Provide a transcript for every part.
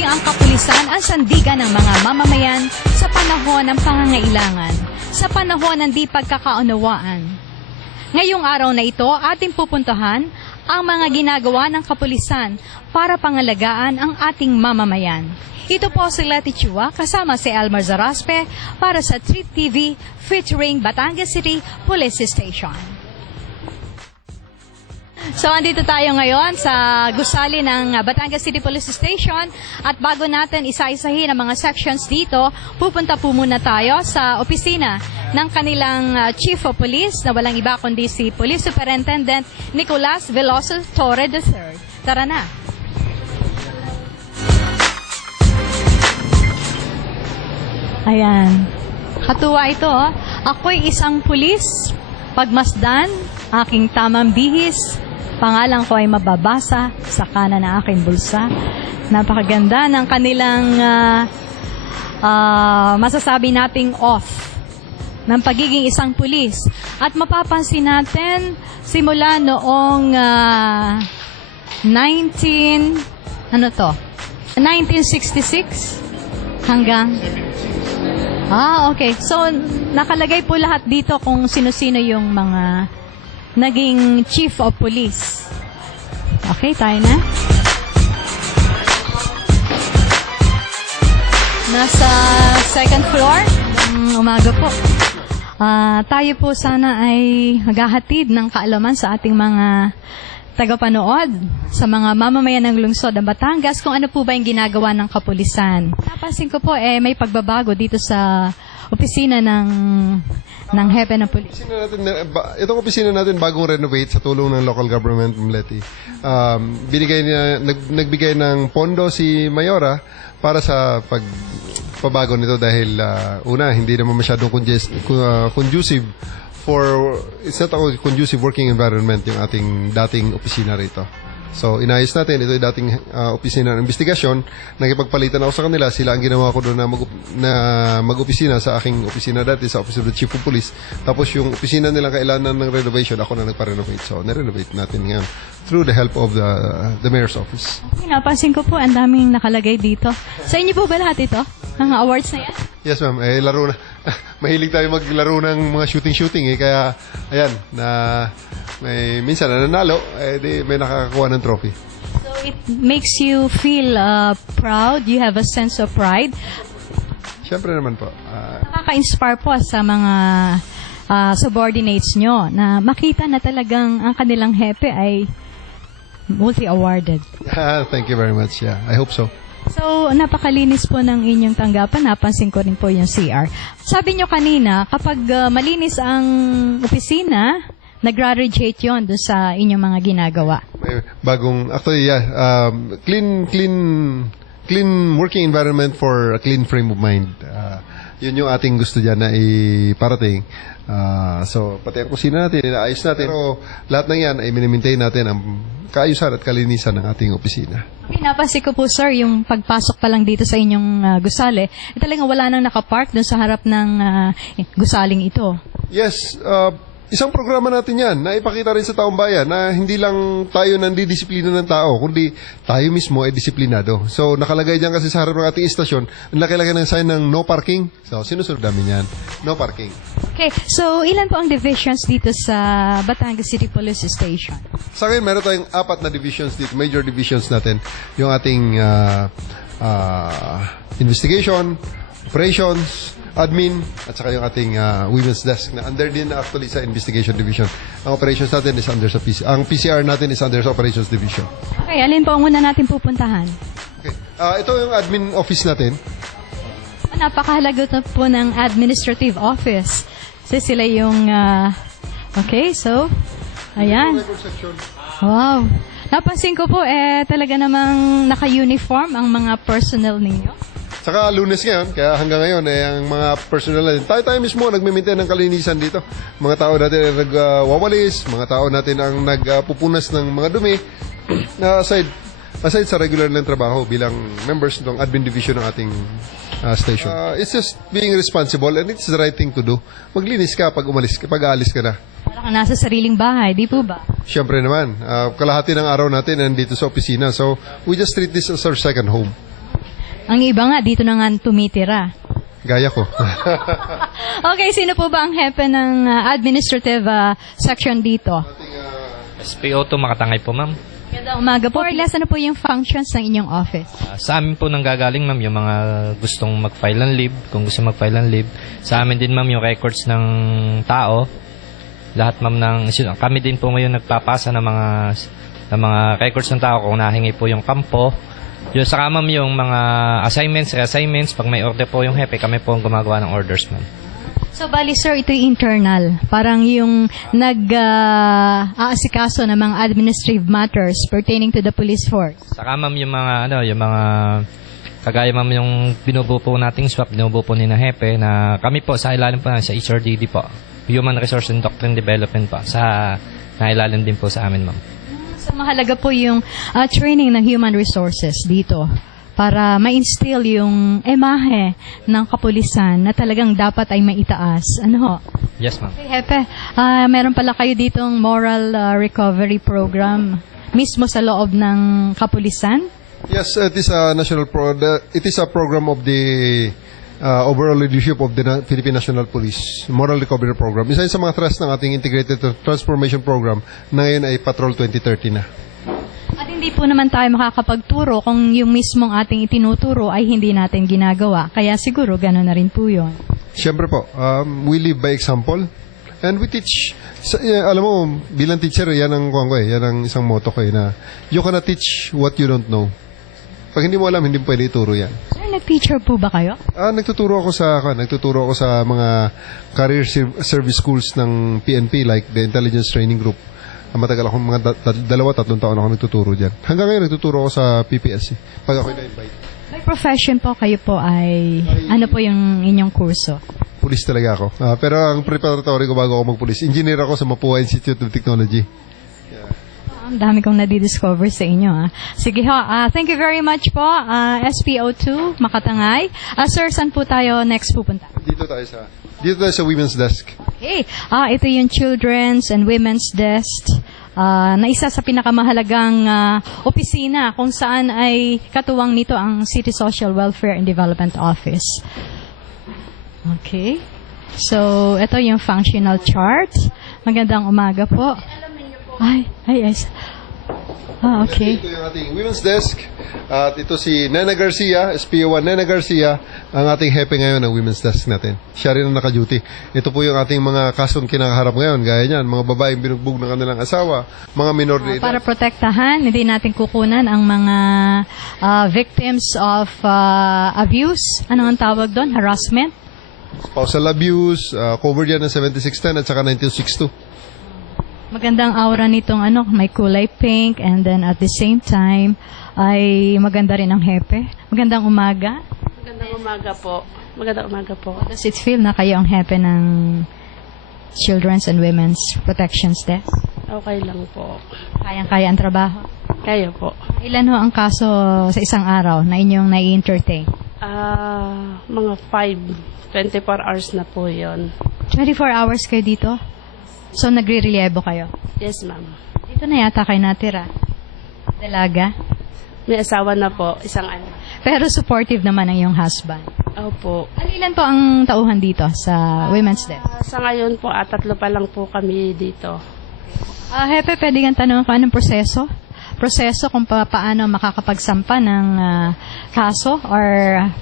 Naging ang kapulisan ang sandigan ng mga mamamayan sa panahon ng pangangailangan, sa panahon ng di pagkakaunawaan. Ngayong araw na ito, ating pupuntahan ang mga ginagawa ng kapulisan para pangalagaan ang ating mamamayan. Ito po si Letty Chua kasama si Elmer Zaraspe para sa Treat TV featuring Batangas City Police Station. So, andito tayo ngayon sa gusali ng Batangas City Police Station at bago natin isa-isahin ang mga sections dito, pupunta po muna tayo sa opisina ng kanilang Chief of Police na walang iba kundi si Police Superintendent Nicolas Veloso Torre III. Tara na! Ayan. Katuwa ito. Ako'y isang pulis. Pagmasdan, aking tamang bihis. Pangalan ko ay mababasa sa kanan ng aking bulsa. Napakaganda ng kanilang masasabi nating oath ng pagiging isang pulis. At mapapansin natin, simula noong 1966 hanggang... okay. So, nakalagay po lahat dito kung sino-sino yung mga naging Chief of Police. Okay, tayo na. Nasa second floor. Umaga po. Tayo po sana ay maghahatid ng kaalaman sa ating mga tagapanood, sa mga mamamayan ng lungsod ng Batangas, kung ano po ba yung ginagawa ng kapulisan. Napansin ko po, may pagbabago dito sa opisina ng hepe ng pulis. Itong opisina natin bagong renovate sa tulong ng local government, Mleti. Nagbigay ng pondo si Mayora para sa pagpabago nito dahil una, hindi naman masyadong conducive it's not a conducive working environment yung ating dating opisina rito. So, inayos natin. Ito yung dating opisina ng investigasyon. Nakipagpalitan ako sa kanila. Sila ang ginawa ko doon na mag-opisina sa aking opisina dati, sa Office of the Chief of Police. Tapos yung opisina nilang kailangan ng renovation, ako na nagpa-renovate. So, na-renovate natin ngayon through the help of the Mayor's Office. Napansin ko po, ang daming nakalagay dito. Sa inyo po ba lahat ito? Mga awards na yan? Yes, ma'am. Laro na. Mahilig tayo maglaro ng mga shooting. Kaya, ayan, minsan nanalo, di may nakakakuha ng trophy. So, it makes you feel proud? You have a sense of pride? Siyempre naman po. Nakaka-inspire po sa mga subordinates nyo na makita na talagang ang kanilang hepe ay multi-awarded. Thank you very much. Yeah, I hope so. So, napakalinis po ng inyong tanggapan. Napansin ko rin po yung CR. Sabi nyo kanina, kapag malinis ang opisina, nagra-radiate yun doon sa inyong mga ginagawa. May actually, yeah, clean working environment for a clean frame of mind. Yun yung ating gusto dyan na iparating. So, pati ang kusina natin, inaayos natin. Pero lahat ng yan ay minimaintain natin ang kaayusan at kalinisan ng ating opisina. Okay, napansin ko po, sir, yung pagpasok pa lang dito sa inyong gusali, talagang wala nang nakapark doon sa harap ng gusaling ito. Yes, isang programa natin yan na ipakita rin sa taong bayan na hindi lang tayo nandidisiplina ng tao, kundi tayo mismo ay disiplinado. So, nakalagay dyan kasi sa harap ng ating istasyon, ang laki-laki ng sign ng no parking. So, sinusunod namin yan. No parking. Okay, so ilan po ang divisions dito sa Batangas City Police Station? Sa akin, meron tayong 4 na divisions dito, major divisions natin. Yung ating investigation, operations, admin, at saka yung ating women's desk na under din actually sa investigation division. Ang operations natin is under sa PC. Ang PCR natin is under sa operations division. Okay, alin po ang una natin pupuntahan? Okay. Ito yung admin office natin. Napakahalaga ito po ng administrative office. Kasi sila yung, okay, so, ayan. Wow. Napansin ko po, talaga namang naka-uniform ang mga personnel ninyo. Saka Lunes ngayon, kaya hanggang ngayon, ang mga personnel natin, tayo mismo nagme-maintain ng kalinisan dito. Mga tao natin ang nagwawalis, mga tao natin ang nagpupunas ng mga dumi, aside sa regular ng trabaho bilang members ng admin division ng ating station. It's just being responsible and it's the right thing to do. Maglinis ka pag aalis ka na. Para kang nasa sariling bahay, di po ba? Siyempre naman. Kalahati ng araw natin nandito sa opisina. So, we just treat this as our second home. Ang iba nga, dito na nga tumitira. Gaya ko. Okay, sino po ba ang hepe ng administrative section dito? SPO2 Makatangay po, ma'am. Magandang umaga po. Or less, ano po yung functions ng inyong office? Sa amin po nanggagaling, ma'am, yung mga gustong mag-file ng leave, kung gusto mag-file ng leave. Sa amin din, ma'am, yung records ng tao. Lahat, ma'am, kami din po ngayon nagpapasa ng mga records ng tao kung nahingi po yung kampo. Yung saka, ma'am, yung mga assignments, pag may order po yung hepe, kami po ang gumagawa ng orders, ma'am. So, bali sir, ito yung internal. Parang yung nag-aasikaso ng mga administrative matters pertaining to the police force. Saka, ma'am, yung mga kagaya, ma'am, yung binubuo po nating swap, binubuo po ni na hepe na kami po sa ilalim po sa HRDD po. Human Resource and Doctrine Development po. Sa nailalim din po sa amin, ma'am. So, mahalaga po yung training ng human resources dito para ma-instill yung imahe ng kapulisan na talagang dapat ay maitaas. Ano ho? Yes, ma'am. Okay, Hepe, meron pala kayo ditong moral recovery program mismo sa loob ng kapulisan? Yes, it is a it is a program of the overall leadership of the Philippine National Police Moral Recovery Program. Isa sa mga thrust ng ating Integrated Transformation Program na ngayon ay Patrol 2030 na. At hindi po naman tayo makakapagturo kung yung mismong ating itinuturo ay hindi natin ginagawa. Kaya siguro gano'n na rin po yun. Siyempre po, we live by example and we teach. Alam mo, bilang teacher, yan ang yan ang isang motto ko na you cannot teach what you don't know. Pag hindi mo alam, hindi mo pwede ituro yan. Sir, nag-teacher po ba kayo? Nagtuturo ako sa mga career service schools ng PNP like the Intelligence Training Group. Matagal ako, mga 2-3 taon ako nagtuturo dyan. Hanggang ngayon, nagtuturo ako sa PPSC. Pag ako na-invite. May profession po, kayo po ay, ano po yung inyong kurso? Pulis talaga ako. Pero ang preparatory ko bago ako magpulis, engineer ako sa Mapua Institute of Technology. Ang dami kong nadidiscover sa inyo. Sige ho, thank you very much po, SPO2, Makatangay. Sir, saan po tayo next pupunta? Dito tayo sa women's desk. Okay, ito yung children's and women's desk na isa sa pinakamahalagang opisina kung saan ay katuwang nito ang City Social Welfare and Development Office. Okay. So, ito yung functional chart. Magandang umaga po. Ay. Okay. Ito yung ating women's desk. At ito si Nena Garcia, SPO1 Nena Garcia, ang ating hepe ngayon ng women's desk natin. Siya rin ang naka-duty. Ito po yung ating mga kasong kinakaharap ngayon. Gaya niyan, mga babaeng binugbog ng kanilang asawa, mga minor de edad. Para protektahan, hindi natin kukunan ang mga victims of abuse. Ano ang tawag doon? Harassment? Spousal abuse, covered yan ng 7610 at saka 1962. Magandang aura nitong may kulay pink and then at the same time ay maganda rin ang hepe. Magandang umaga. Magandang umaga po. Magandang umaga po. Does it feel na kayo ang hepe ng Children's and Women's Protections Desk? Okay lang po. Kayang-kaya ang trabaho? Kaya po. Ilan ho ang kaso sa isang araw na inyong nai-entertain? Mga 24 hours na po yon. 24 hours kayo dito? So, nagre-reliebo kayo? Yes, ma'am. Dito na yata kayo natira? Dalaga? May asawa na po, isang anak. Pero supportive naman ang iyong husband. Opo. Ilan po ang tauhan dito sa Women's Desk? Sa ngayon po, 3 pa lang po kami dito. Hepe, pwede kang tanong kung anong proseso? Proseso kung paano makakapagsampa ng kaso or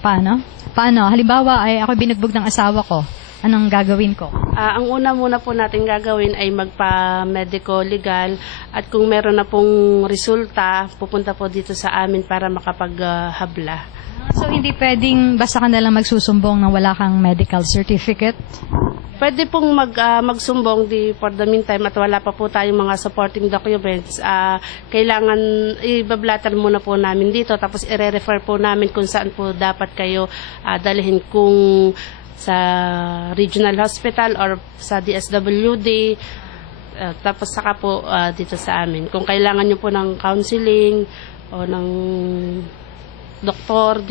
paano? Paano? Halimbawa, ay ako binugbog ng asawa ko. Anong gagawin ko? Ang una muna po natin gagawin ay magpa-medico legal at kung meron na pong resulta, pupunta po dito sa amin para makapaghabla. So, hindi pwedeng basta ka nalang magsusumbong na wala kang medical certificate? Pwede pong magsumbong for the meantime at wala pa po tayong mga supporting documents. Kailangan ibablatter muna po namin dito tapos i-refer po namin kung saan po dapat kayo dalhin, kung sa regional hospital or sa DSWD, tapos saka po dito sa amin. Kung kailangan nyo po ng counseling o ng doktor,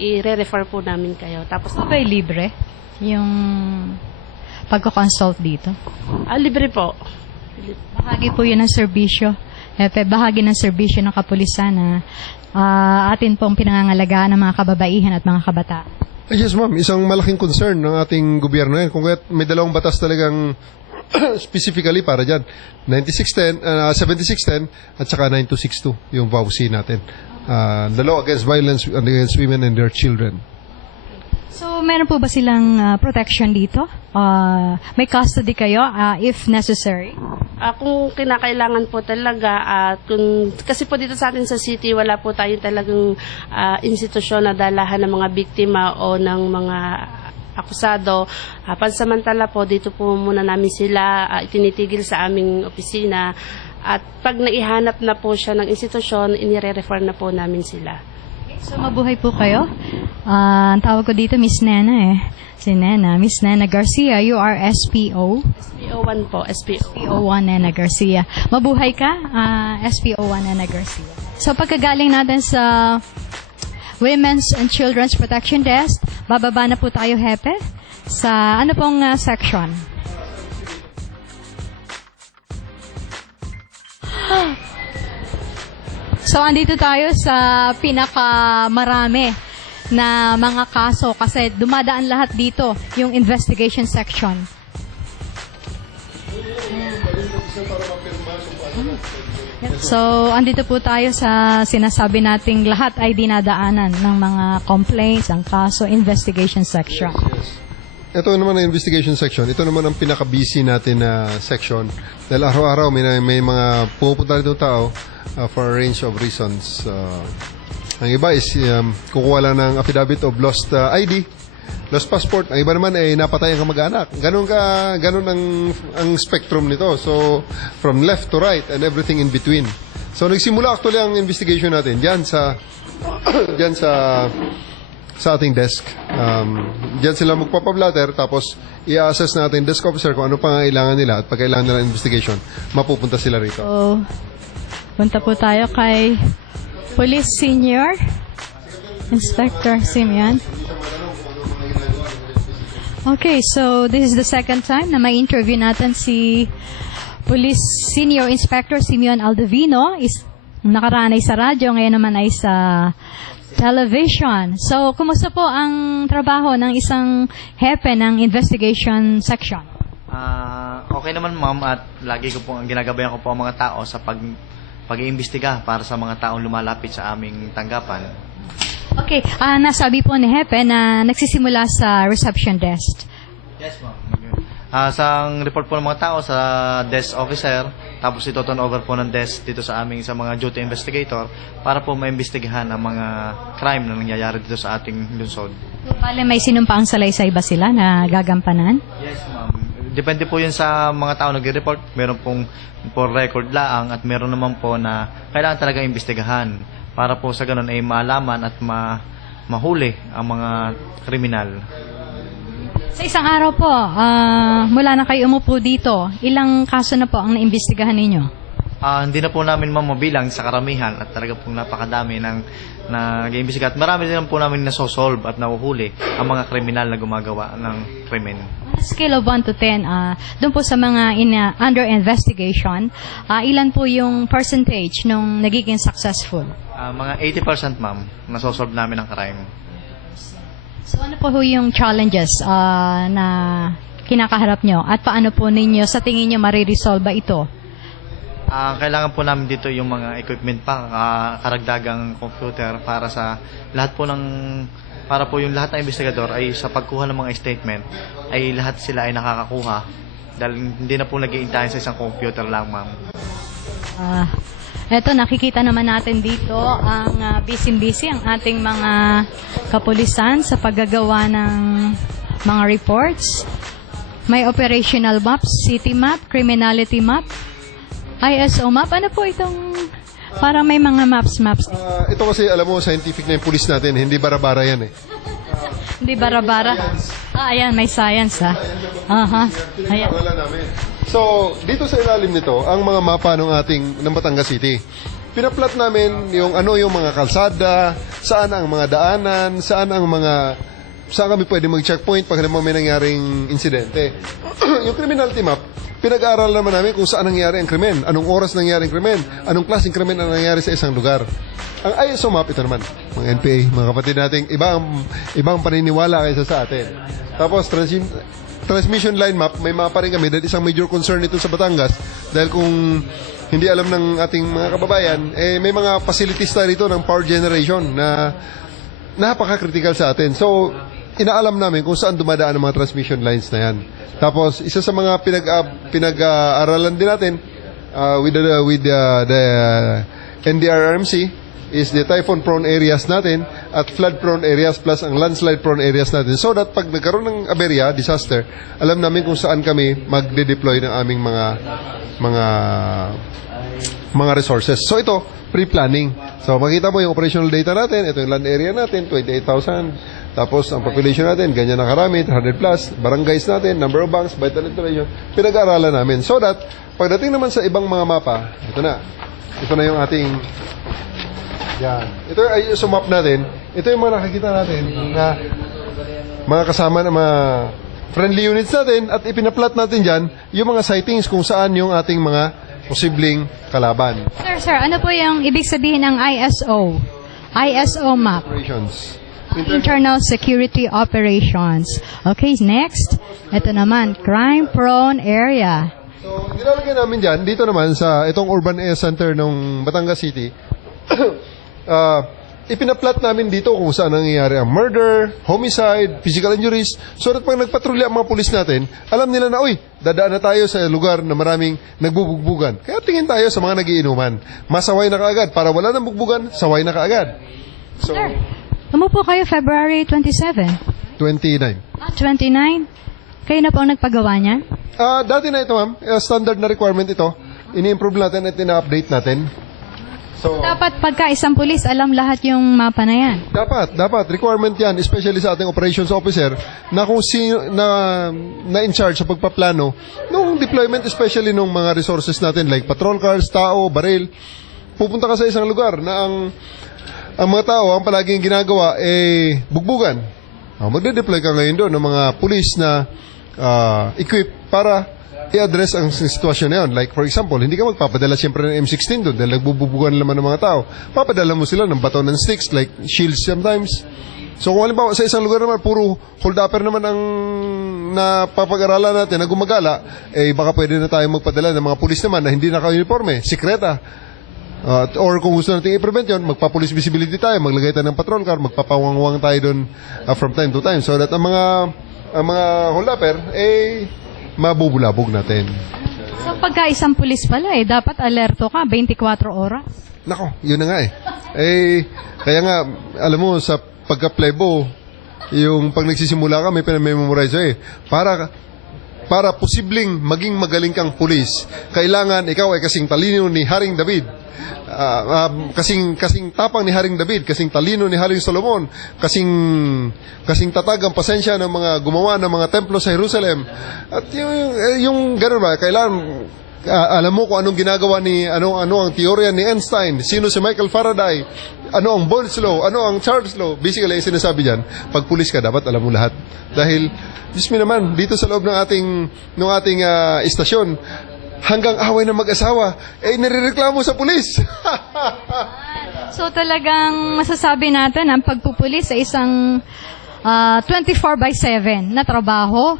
i-refer po namin kayo. Tapos Ba'y libre yung pagko-consult dito? libre po. Bahagi po yun ng serbisyo Hepe, bahagi ng serbisyo ng kapulisan na atin pong pinangangalagaan ng mga kababaihan at mga kabataan. Yes, ma'am. Isang malaking concern ng ating gobyerno yan. Kung kaya't may dalawang batas talagang specifically para dyan. 7610 at saka 9262, yung VAUC natin. The law against violence against women and their children. So, meron po ba silang protection dito? May custody kayo if necessary? Kung kinakailangan po talaga, kasi po dito sa atin sa city, wala po tayong talagang institusyon na dalahan ng mga biktima o ng mga akusado. Pansamantala po, dito po muna namin sila itinitigil sa aming opisina. At pag naihanap na po siya ng institusyon, inire-refer na po namin sila. So, mabuhay po kayo. Ang tawag ko dito, Miss Nena eh. Si Nena, Miss Nena Garcia, you are SPO. SPO1 po, SPO. SPO1 Nena Garcia. Mabuhay ka, SPO1 Nena Garcia. So, pagkagaling natin sa Women's and Children's Protection Desk, bababa na po tayo, Hepe, sa ano pong section? So, andito tayo sa pinakamarami na mga kaso kasi dumadaan lahat dito, yung investigation section. So, andito po tayo sa sinasabi nating lahat ay dinadaanan ng mga complaints, ang kaso, investigation section. Ito naman ang investigation section. Ito naman ang pinaka-busy natin na section. Dahil araw-araw may mga pumupunta rito tao for a range of reasons. Ang iba is kukuha lang ng affidavit of lost ID, lost passport. Ang iba naman ay napatay ang kamag-anak. Ganun ang spectrum nito. So, from left to right and everything in between. So, nagsimula actually ang investigation natin diyan sa ating desk. Diyan sila magpapablatter, tapos i-assess natin desk officer kung ano pangangailangan nila, at pag kailangan nila ng investigation, mapupunta sila rito. So, punta po tayo kay Police Senior Inspector Simeon. Okay, so this is the second time na may interview natin si Police Senior Inspector Simeon Aldovino. Nakaranay sa radyo, ngayon naman ay sa television. So, kumusta po ang trabaho ng isang hepe ng investigation section? Okay naman, ma'am, at lagi ko po ginagabayan ko po ang mga tao sa pag-iimbestiga para sa mga taong lumalapit sa aming tanggapan. Okay, nasabi po ni Hepe na nagsisimula sa reception desk. Yes, ma'am. Sa report po ng mga tao sa desk officer, tapos ito turn over po ng desk dito sa mga duty investigator para po maimbestigahan ang mga crime na nangyayari dito sa ating lungsod. So, bale, may sinumpaang salaysay ba sila na gagampanan? Yes, ma'am. Depende po yun sa mga tao nag-report. Meron pong for record laang at meron naman po na kailangan talaga imbestigahan para po sa ganun ay malaman at mahuli ang mga kriminal. Sa isang araw po, mula na kayo umupo dito, ilang kaso na po ang naimbestigahan ninyo? Hindi na po namin mabilang sa karamihan at talaga pong napakadami ng nag-iimbestiga. At marami din po namin nasosolve at nahuhuli ang mga kriminal na gumagawa ng krimen. On a scale of 1 to 10, doon po sa mga under investigation, ilan po yung percentage nung nagiging successful? Mga 80%, ma'am, nasosolve namin ang crime. So ano po yung challenges na kinakaharap nyo? At paano po ninyo, sa tingin nyo, mariresolve ba ito? Kailangan po namin dito yung mga equipment pa, karagdagang computer para sa lahat po para po yung lahat ng investigador ay sa pagkuha ng mga statement ay lahat sila ay nakakakuha dahil hindi na po nag-iintayin sa isang computer lang, ma'am. Eto, nakikita naman natin dito ang busy-busy ang ating mga kapulisan sa paggagawa ng mga reports. May operational maps, city map, criminality map, ISO map. Ano po itong parang may mga maps? Ito kasi, alam mo, scientific na yung police natin. Hindi bara-bara yan eh. Hindi bara-bara. Ayan, may science ha. Ayan. So, dito sa ilalim nito, ang mga mapa ng Batangas City. Pinaplat namin yung mga kalsada, saan ang mga daanan, saan kami pwede mag-checkpoint pag may nangyaring insidente. Yung criminality map, pinag-aaral naman namin kung saan nangyari ang krimen, anong oras nangyari ang krimen, anong klaseng krimen ang nangyari sa isang lugar. Ang ISO map, ito naman, mga NPA, mga kapatid nating ibang paniniwala kaysa sa atin. Tapos, transmission line map, may mapa rin kami dahil isang major concern ito sa Batangas dahil kung hindi alam ng ating mga kababayan, may mga facilities tayo dito ng power generation na napaka-critical sa atin. So, inaalam namin kung saan dumadaan ang mga transmission lines na yan. Tapos, isa sa mga pinag-aaralan din natin with the NDRRMC is the typhoon-prone areas natin at flood-prone areas plus ang landslide-prone areas natin. So that pag nagkaroon ng aberya, disaster, alam namin kung saan kami magde-deploy ng aming mga resources. So ito, pre-planning. So makita mo yung operational data natin, ito yung land area natin, 28,000. Tapos ang population natin, ganyan na karami, 100 plus. Barangays natin, number of banks, vital information. Pinag-aaralan namin. So that, pagdating naman sa ibang mga mapa, ito na. Ito na yung ating yan. Ito ay sa map natin. Ito yung mga nakikita natin na mga kasama ng mga friendly units natin at ipinaplat natin dyan yung mga sightings kung saan yung ating mga posibleng kalaban. Sir, ano po yung ibig sabihin ng ISO? ISO map. Operations. Internal Security Operations. Okay, next. Ito naman, crime-prone area. So, nilalagay namin dyan, dito naman sa itong urban area center ng Batangas City, ipinaplat namin dito kung saan nangyayari ang murder, homicide, physical injuries, so that pag nagpatrolya ang mga pulis natin, alam nila na, uy, dadaan na tayo sa lugar na maraming nagbubugbugan. Kaya tingin tayo sa mga nagiinuman. Masaway na kaagad. Para wala nang bugbugan, saway na kaagad. So, Sir, umupo kayo February 27. 29. 29? Kayo na po ang nagpagawa niyan? Dati na ito, ma'am. Standard na requirement ito. Ini-improve natin at ina-update natin. So, Dapat pagka isang pulis, alam lahat yung mapa na yan. dapat requirement 'yan, especially sa ating operations officer na kung sino na in charge sa pagpaplano nung deployment, especially nung mga resources natin like patrol cars, tao, baril. Pupunta ka sa isang lugar na ang mga tao ang palaging ginagawa bugbugan. Magde-deploy ka ngayon doon ng mga pulis na equipped para i-address ang sitwasyon na yun. Like, for example, hindi ka magpapadala siyempre ng M16 doon dahil nagbububugan naman ng mga tao. Papadala mo sila ng bato ng sticks, like shields sometimes. So, kung halimbawa sa isang lugar naman, puro hold-upper naman ang napapag-aralan natin na gumagala, baka pwede na tayo magpadala ng mga pulis naman na hindi naka-uniforme, sikreta. Or kung gusto natin i-prevent yun, magpa-police visibility tayo, maglagay tayo ng patrol car, magpapawang-wang tayo doon from time to time. So that ang mga hold-upper, mabubulabog natin. So pagka isang pulis pala, dapat alerto ka 24 oras. Nako, yun na nga kaya nga, alam mo, sa pagka-plebo, yung pag nagsisimula ka, may pinamemorize para posibleng maging magaling kang pulis, kailangan ikaw ay kasing talino ni Haring David. Kasing tapang ni Haring David, kasing talino ni Haring Solomon, kasing tatag ang pasensya ng mga gumawa ng mga templo sa Jerusalem. At yung gano'n ba, kailangan alam mo kung anong ginagawa ano ang teorya ni Einstein, sino si Michael Faraday, ano ang Boyle's Law, ano ang Charles Law. Basically, yung sinasabi diyan, pag pulis ka, dapat alam mo lahat. Dahil, Diyos mo naman, dito sa loob ng ating istasyon, hanggang away ng mag-asawa, narireklamo sa pulis. So talagang masasabi natin ang pagpupulis sa isang 24/7 na trabaho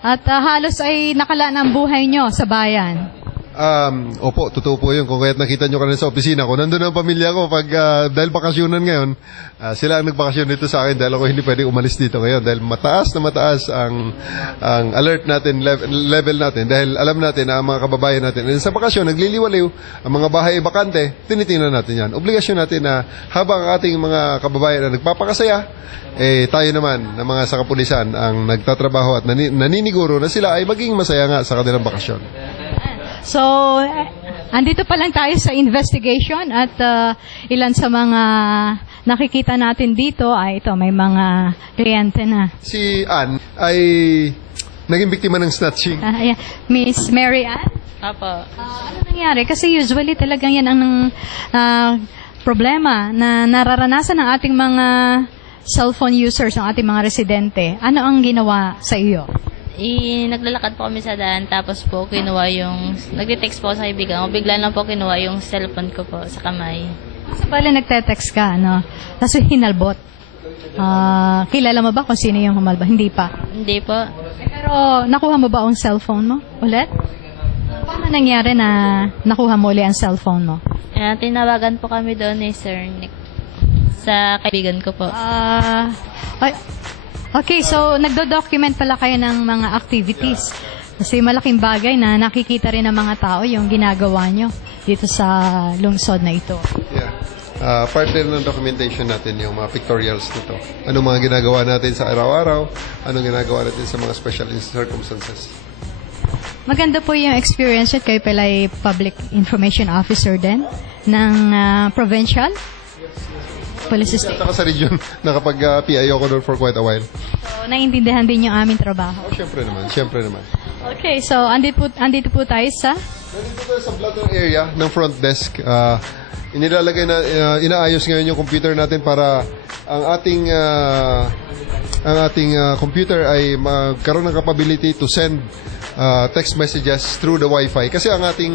at halos ay nakalaan ang buhay nyo sa bayan. Opo, totoo po yun. Kung kaya't nakita nyo kanina sa opisina ko, nandun ang pamilya ko dahil bakasyonan ngayon, sila ang nagbakasyon dito sa akin dahil ako hindi pwede umalis dito ngayon dahil mataas na mataas ang alert natin, level natin dahil alam natin na ang mga kababayan natin sa bakasyon, nagliliwaliw, ang mga bahay ay bakante, tinitingnan natin yan. Obligasyon natin na habang ating mga kababayan na nagpapakasaya, tayo naman na mga sa kapulisan ang nagtatrabaho at naniniguro na sila ay maging masaya nga sa kanilang bakasyon. So, andito pa lang tayo sa investigation at ilan sa mga nakikita natin dito ay ito, may mga kliyente na. Si Ann ay naging biktima ng snatching. Ayan. Miss Mary Ann? Apo. Ano nangyari? Kasi usually talagang yan ang problema na nararanasan ng ating mga cellphone users, ng ating mga residente. Ano ang ginawa sa iyo? naglalakad po kami sa daan, tapos po kinuha yung, nag-text po ako sa kaibigan ko, bigla lang po kinuha yung cellphone ko po sa kamay. So, pala nagte-text ka, ano? Tapos hinalbot. Kilala mo ba kung sino yung humalbot? Hindi pa. Hindi po. Pero nakuha mo ba ang cellphone mo ulit? Paano nangyari na nakuha mo ulit ang cellphone mo? Tinawagan po kami doon ni Sir Nick sa kaibigan ko po. Okay, so nagdo-document pala kayo ng mga activities. Kasi malaking bagay na nakikita rin ng mga tao yung ginagawa nyo dito sa lungsod na ito. Yeah. Part din ng documentation natin yung mga pictorials nito. Anong mga ginagawa natin sa araw-araw, anong ginagawa natin sa mga special circumstances. Maganda po yung experience yun. Kayo pala ay public information officer din ng provincial police At station. saka sa region, nakapag-PIO ko doon for quite a while. So, naiintindihan din yung aming trabaho. Oh, syempre naman. Okay, so andito po tayo sa Nandito tayo sa blatter area ng front desk. Inilalagay na, inaayos ngayon yung computer natin para ang ating computer ay magkaroon ng capability to send text messages through the Wi-Fi. Kasi ang ating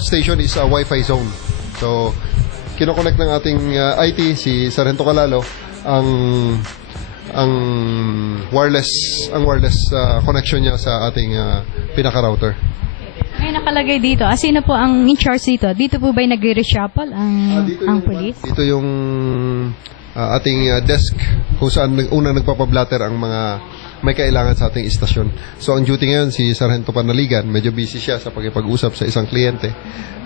station is a Wi-Fi zone. So, kinokonek ng ating IT, si Sargento Calalo, ang wireless connection niya sa ating pinaka-router. may nakalagay dito. Sino po ang in-charge dito? Dito po ba yung nagre-reshuffle ang police? Dito yung ating desk kung saan unang nagpapablatter ang mga may kailangan sa ating istasyon. So, ang duty ngayon, si Sargento Panaligan, medyo busy siya sa pag-usap sa isang kliyente.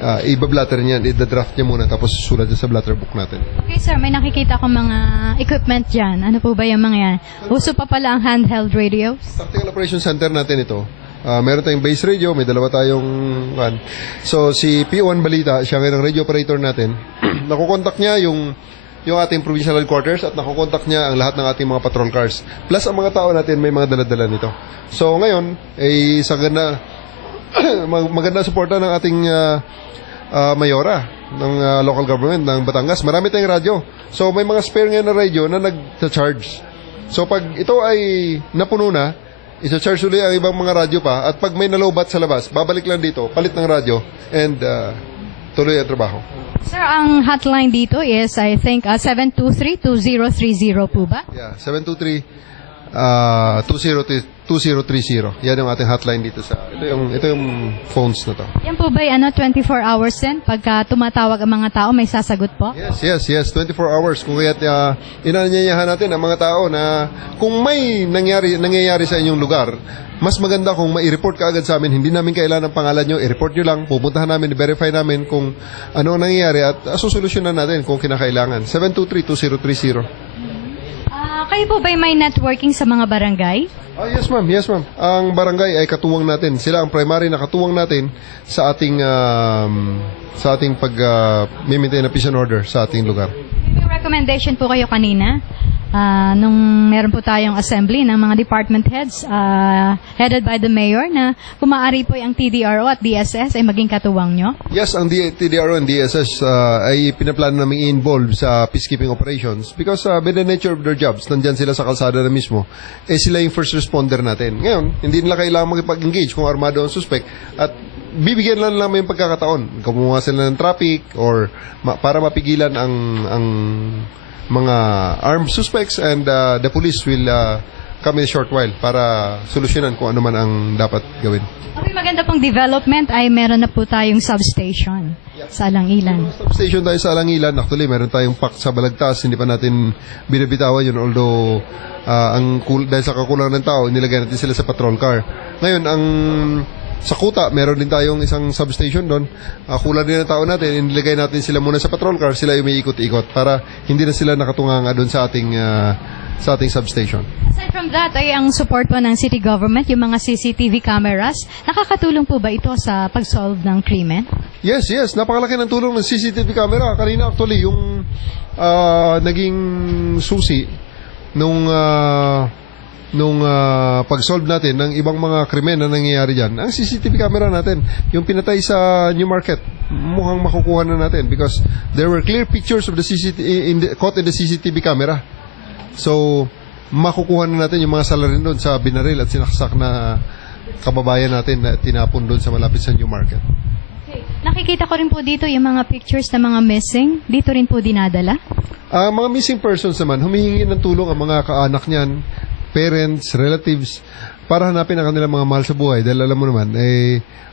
Ibablatter niya, i-draft niya muna, tapos susulat niya sa blatter book natin. Okay, sir. May nakikita ko mga equipment dyan. Ano po ba yung mga yan? Uso pa pala ang handheld radios? Tactical Operations Center natin ito. Meron tayong base radio, may dalawa tayong kan. So, si P1 Balita, siya ngayon ang radio operator natin. Nakukontak niya yung ating provincial headquarters at nakukontak niya ang lahat ng ating mga patrol cars. Plus, ang mga tao natin may mga dala-dala nito. So, ngayon, ay sa maganda suporta ng ating mayora ng local government ng Batangas. Marami tayong radyo. So, may mga spare ngayon na radio na nag-charge. So, pag ito ay napuno na, isa-charge ulit ang ibang mga radyo pa at pag may nalobat sa labas, babalik lang dito, palit ng radyo, and tuloy ang trabaho. Sir, ang hotline dito is, I think, 723-2030 po ba? Yeah, 723-2030. Yan yung ating hotline dito sa... Ito yung phones na to. Yan po ba 24 hours din? Pagka tumatawag ang mga tao, may sasagot po? Yes. 24 hours. Kung kaya't inanyayahan natin ang mga tao na kung may nangyayari sa inyong lugar, mas maganda kung mai-report ka agad sa amin. Hindi namin kailangan ng pangalan nyo. I-report nyo lang. Pupuntahan namin, i-verify namin kung ano ang nangyayari at susolusyonan natin kung kinakailangan. 723-2030. Kayo po ba may networking sa mga barangay? Yes ma'am. Ang barangay ay katuwang natin. Sila ang primary na katuwang natin sa ating pag-maintain na peace and order sa ating lugar. May recommendation po kayo kanina nung meron po tayong assembly ng mga department heads headed by the mayor na kung maaari po ang TDRO at DSS ay maging katuwang nyo? Yes, ang TDRO and DSS ay pinaplano namin i-involve sa peacekeeping operations because by the nature of their jobs, nandyan sila sa kalsada na mismo, sila yung first responder natin. Ngayon, hindi nila kailangan makipag-engage kung armado ang suspect at bibigyan lang namin yung pagkakataon. Kumuha sila ng traffic or para mapigilan ang mga armed suspects and the police will come in a short while para solusyonan kung ano man ang dapat gawin. Okay, maganda pong development ay meron na po tayong substation sa Alangilan. Substation tayo sa Alangilan. Actually, meron tayong pack sa Balagtas. Hindi pa natin binabitawan yun. Although, dahil sa kakulangan ng tao, nilagay natin sila sa patrol car. Ngayon, sa Kuta, meron din tayong isang substation doon. Kulang din ang tao natin. Inilagay natin sila muna sa patrol car. Sila yung may ikot-ikot para hindi na sila nakatunganga doon sa ating substation. Aside from that, ay ang support po ng city government, yung mga CCTV cameras, nakakatulong po ba ito sa pag-solve ng krimen? Yes. Napakalaki ng tulong ng CCTV camera. Kanina actually, yung naging susi nung pag-solve natin ng ibang mga krimen na nangyayari dyan, ang CCTV camera natin, yung pinatay sa New Market, mukhang makukuha na natin because there were clear pictures of the caught in the CCTV camera. So, makukuha na natin yung mga salarin doon sa binaril at sinaksak na kababayan natin na tinapon doon sa malapit sa New Market. Okay. Nakikita ko rin po dito yung mga pictures ng mga missing. Dito rin po dinadala. Mga missing persons naman, humihingi ng tulong ang mga kaanak niyan, parents, relatives, para hanapin ang kanilang mga mahal sa buhay. Dahil alam mo naman,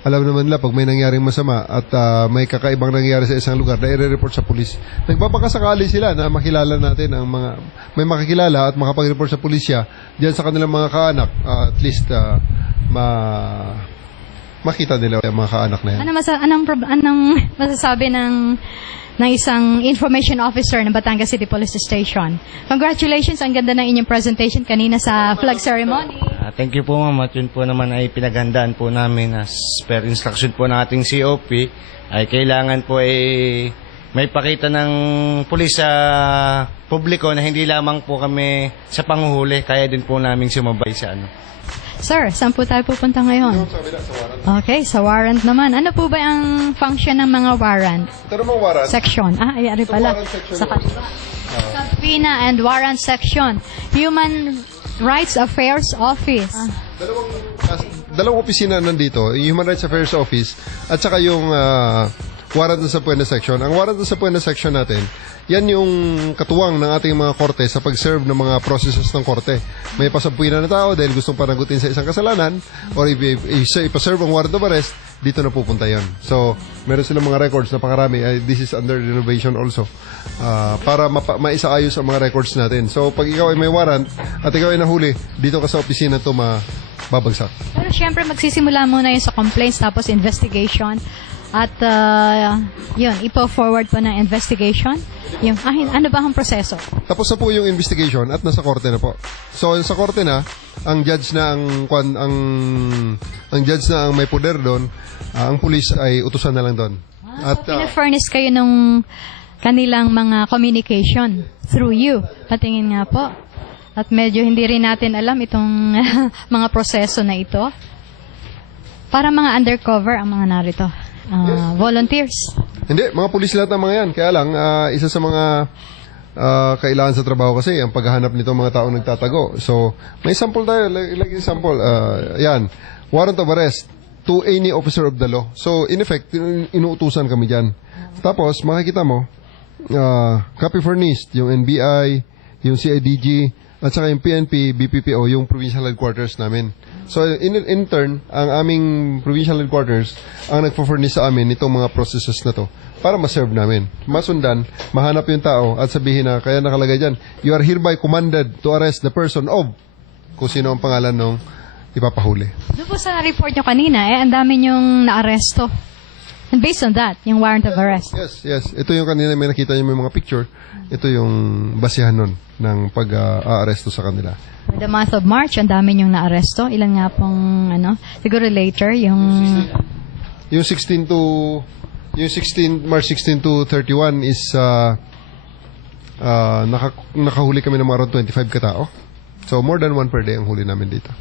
alam naman nila pag may nangyaring masama at may kakaibang nangyari sa isang lugar na i-report sa pulis. Nagbabakasakali sila na makilala natin ang mga, may makikilala at makapag-report sa pulisya diyan sa kanilang mga kaanak. At least, makita nila ang mga kaanak na yan. Anong masasabi ng isang information officer ng Batangas City Police Station? Congratulations, ang ganda ng inyong presentation kanina sa flag ceremony. Thank you po ma'am, at yun po naman ay pinaghandaan po namin as per instruction po ng ating COP ay kailangan po may pakita ng pulis sa publiko na hindi lamang po kami sa panguhuli, kaya din po namin sumabay sa Sir, saan po tayo pupunta ngayon? Okay, sa warrant naman. Ano po ba ang function ng mga warrant? Ito naman warrant. Section. Ayari pala. warrant section Sa kaliwa. Subpoena and warrant section. Human Rights Affairs Office. Dalawang opisina nandito, yung Human Rights Affairs Office at saka yung warrant sa Puena section. Ang warrant sa Puena section natin, yan yung katuwang ng ating mga korte sa pag-serve ng mga processes ng korte. May pasampuin na tao dahil gustong panagutin sa isang kasalanan or ipaserve ang warrant of arrest, dito na pupunta yon. So, meron silang mga records na pakarami. This is under renovation also. Para maisaayos ang mga records natin. So, pag ikaw ay may warrant at ikaw ay nahuli, dito ka sa opisina ito babagsak. Pero syempre magsisimula muna yun sa complaints tapos investigation. At yun, ipo-forward po ng investigation. Yung, ano ba ang proseso? Tapos na po yung investigation at nasa korte na po. So, sa korte na, ang judge na ang judge na ang may poder doon, ang pulis ay utusan na lang doon. At pina-furnish kayo nung kanilang mga communication through you. Patingin nga po. At medyo hindi rin natin alam itong mga proseso na ito. Para mga undercover ang mga narito. Volunteers. Hindi, mga pulis lahat ng mga yan. Kaya lang, isa sa mga kailangan sa trabaho kasi ang paghahanap nito mga taong nagtatago. So, may sample tayo. Lagi sample. Yan. Warrant of arrest to any officer of the law. So, in effect, inuutusan kami dyan. Tapos, makikita mo, copy furnished, yung NBI, yung CIDG, at saka yung PNP, BPPO, yung provincial headquarters namin. So, in turn, ang aming provincial headquarters ang nagpo-furnish sa amin itong mga processes na to para ma-serve namin. Masundan, mahanap yung tao at sabihin na, kaya nakalagay dyan, you are hereby commanded to arrest the person of kung sino ang pangalan ng ipapahuli. Doon po sa report nyo kanina, ang dami nyong naaresto. And based on that, yung warrant of arrest. Yes. Ito yung kanina may nakita nyo may mga picture. Ito yung basihan nun ng pag-aaresto sa kanila. For the month of March, ang dami nyong naaresto. Ilan nga pong, siguro later, yung 16 March 16 to 31 is nakahuli kami ng mga around 25 katao. So more than one per day ang huli namin dito.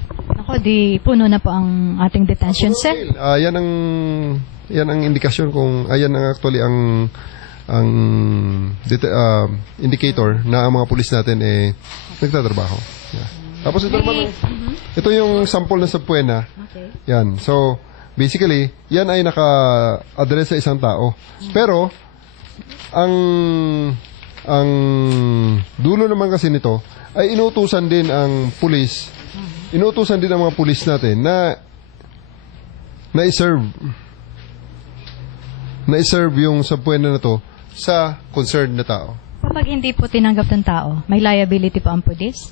Ako, di puno na po ang ating detention cell. Yan ang indikasyon kung ayan ang actually ang indicator na ang mga pulis natin nagtatrabaho. Yeah. Tapos ito naman ito yung sample na sa Puena. Okay. Yan. So basically, yan ay naka-address sa isang tao. Pero ang dulo naman kasi nito ay inuutusan din ang pulis. Inuutusan din ang mga pulis natin na i-serve yung sa Puena na to sa concerned na tao. Kapag hindi po tinanggap ng tao, may liability po ang pulis?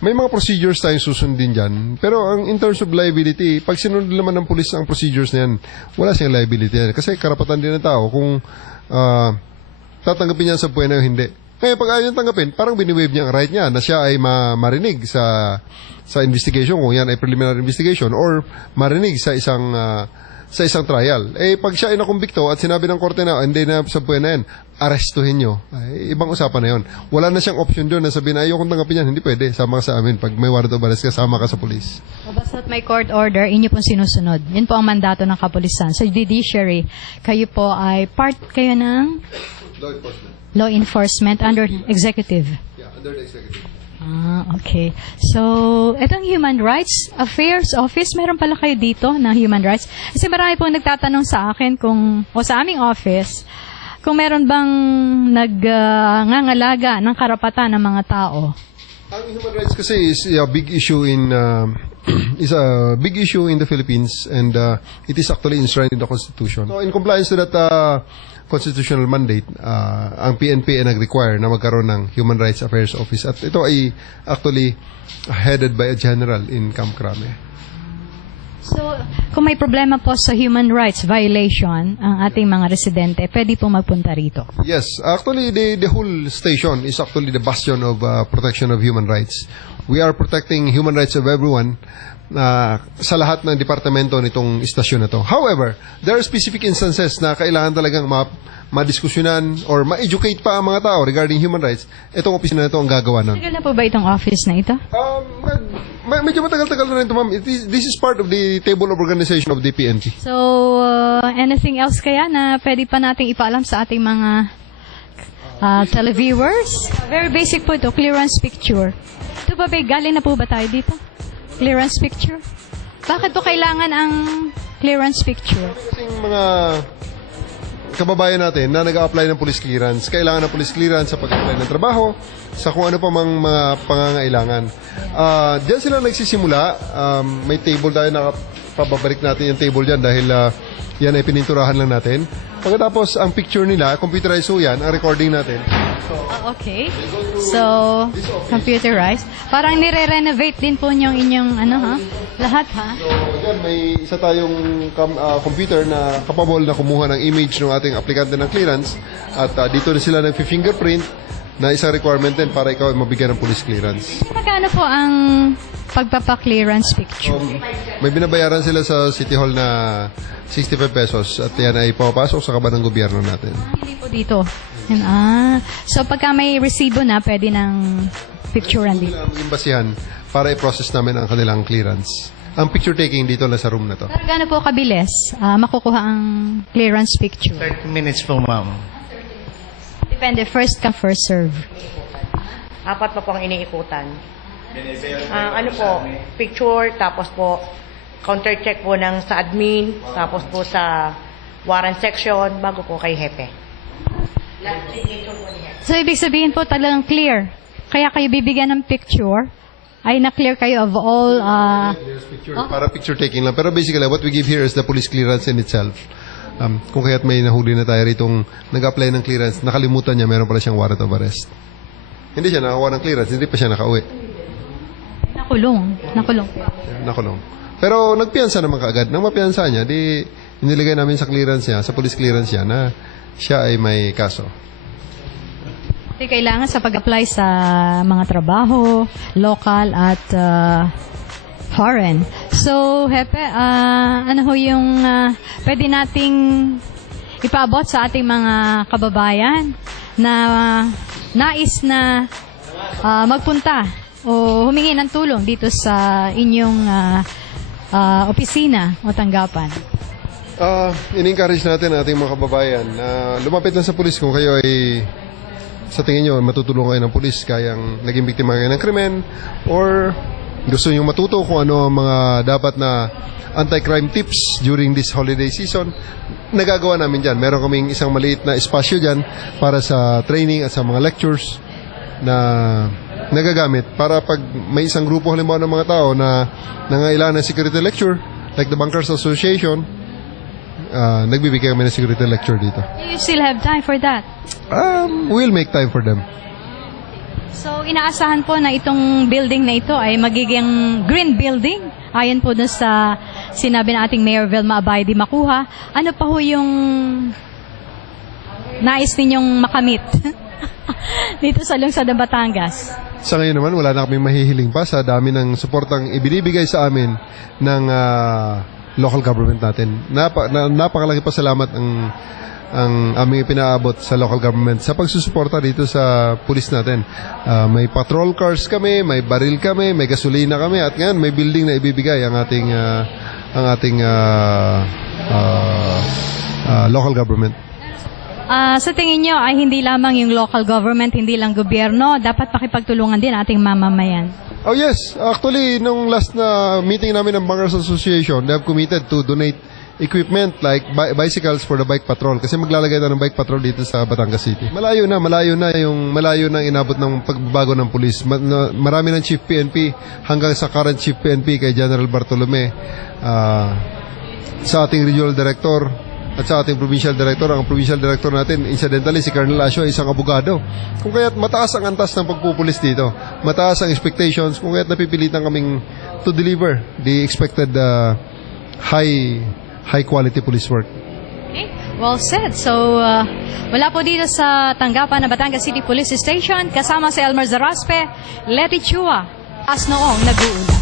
May mga procedures tayong susundin dyan. Pero in terms of liability, pag sinunod naman ng pulis ang procedures na yan, wala siyang liability yan. Kasi karapatan din ng tao kung tatanggapin niya sa Puena o hindi. Kaya pag ayaw niyang tanggapin, parang biniwave niya ang right niya na siya ay marinig sa investigation, kung yan ay preliminary investigation, or marinig sa isang trial. Pag siya ay nakumbikto at sinabi ng korte na hindi na sa Puena yan, arestuhin nyo. Ibang usapan na yun. Wala na siyang option doon na sabihin na ayaw kong tanggapin yan. Hindi pwede. Sama ka sa amin. Pag may warrant of arrest ka, sama ka sa police. Basta't may court order, inyo pong sinusunod. Yun po ang mandato ng kapulisan. Sa judiciary, kayo po ay part kayo ng law enforcement under executive. Yeah. Under the executive. Okay. So, itong Human Rights Affairs Office, meron pala kayo dito na Human Rights. Kasi marami pong nagtatanong sa akin o sa aming office, kung meron bang nangangalaga ng karapatan ng mga tao. Ang human rights kasi is a big issue in the Philippines, and it is actually enshrined in the Constitution. So in compliance to that constitutional mandate, ang PNP ay nag-require na magkaroon ng Human Rights Affairs Office, at ito ay actually headed by a general in Camp Crame. So, kung may problema po sa human rights violation ang ating mga residente, pwede po magpunta rito. Yes, actually the whole station is actually the bastion of protection of human rights. We are protecting human rights of everyone sa lahat ng departamento nitong istasyon na to. However, there are specific instances na kailangan talagang madiskusyonan or ma-educate pa ang mga tao regarding human rights. Itong opisina na ito ang gagawa nun. Tagal na po ba itong office na ito? Medyo matagal-tagal na rin ito, ma'am. This is part of the table of organization of the PNP. So, anything else kaya na pwede pa nating ipaalam sa ating mga televiewers? Very basic po ito, clearance picture. Ito ba galing na po ba tayo dito? Clearance picture? Bakit po kailangan ang clearance picture? Kasi mga kababayan natin na nag-a-apply ng police clearance, kailangan ng police clearance sa pag-apply ng trabaho, sa kung ano pa mang mga pangangailangan. Diyan sila nagsisimula. May table tayo, pababalik natin yung table dyan dahil yan ay pininturahan lang natin. Pagkatapos, ang picture nila, computerized so yan, ang recording natin. Okay. So, computerized. Parang nire-renovate din po yung inyong lahat ha? So, dyan, may isa tayong computer na capable na kumuha ng image ng ating aplikante ng clearance, at dito na sila nag-fingerprint na isang requirement din para ikaw ay mabigyan ng police clearance. Magkano po ang pagpapa-clearance picture? May binabayaran sila sa City Hall na 65 pesos, at yan ay papasok sa kaban ng gobyerno natin. Hindi po dito. Yan, so pagka may resibo na, pwede ng picturean dito. Ang imbasihan para i-process namin ang kanilang clearance. Ang picture taking dito lang sa room na to. Pero gaano po kabilis makukuha ang clearance picture? 30 minutes po, ma'am. Depende, first come, first serve. 4 pa po ang iniikutan. Ano po, picture, tapos po counter check po ng sa admin, tapos po sa warrant section, bago po kay Hepe. So ibig sabihin po talagang clear. Kaya kayo bibigyan ng picture, ay na-clear kayo of all Para picture taking lang. Pero basically, what we give here is the police clearance in itself. Kung kaya't may nahuli na tayo ritong nag-apply ng clearance, nakalimutan niya, meron pala siyang warrant of arrest. Hindi siya nakakuha ng clearance, hindi pa siya nakauwi. Nakulong. Pero nagpiyansa naman kaagad. Nang mapiyansa niya, di inilagay namin sa clearance niya, sa police clearance niya, na siya ay may kaso. Hindi kailangan sa pag-apply sa mga trabaho, local at foreign. So, Hepe, ano ho yung pwede nating ipaabot sa ating mga kababayan na nais na magpunta o humingi ng tulong dito sa inyong opisina o tanggapan? In-encourage natin ang ating mga kababayan na lumapit lang sa pulis kung kayo ay sa tingin nyo matutulong kayo ng pulis, kayang naging biktima kayo ng krimen, or gusto nyo matuto kung ano ang mga dapat na anti-crime tips during this holiday season. Nagagawa namin dyan. Meron kaming isang maliit na espasyo dyan para sa training at sa mga lectures na nagagamit para pag may isang grupo halimbawa ng mga tao na nangailangan ng security lecture, like the Bankers Association, nagbibigay kami ng security lecture dito. Do you still have time for that? We'll make time for them. So, inaasahan po na itong building na ito ay magiging green building. Ayon po dun sa sinabi ng ating Mayor Velma Abaydi Makuha. Ano pa ho yung nais ninyong makamit dito sa lungsod ng Batangas? Sa ngayon naman, wala na kaming mahihiling pa sa dami ng suportang ibinibigay sa amin ng local government natin. Napakalaki pa salamat ang aming pinaabot sa local government sa pagsusuporta dito sa pulis natin. May patrol cars kami, may baril kami, may gasolina kami, at ngayon may building na ibibigay ang ating local government. Sa tingin nyo ay hindi lamang yung local government, hindi lang gobyerno, dapat pakipagtulungan din ating mamamayan. Oh yes, actually, nung last na meeting namin ng Bankers Association, they have committed to donate equipment like bicycles for the bike patrol kasi maglalagay na ng bike patrol dito sa Batangas City. Malayo na inabot ng pagbabago ng pulis. Marami ng Chief PNP hanggang sa current Chief PNP kay General Bartolome, sa ating Regional Director at sa ating Provincial Director. Ang Provincial Director natin, incidentally, si Colonel Asio, isang abogado. Kung kaya't mataas ang antas ng pagpupulis dito, mataas ang expectations, kung kaya't napipilitan kaming to deliver the expected high quality police work. Okay, well said. So, wala po dito sa tanggapan ng Batangas City Police Station, kasama si Elmer Zaraspe, Letty Chua, as noong nag-uula.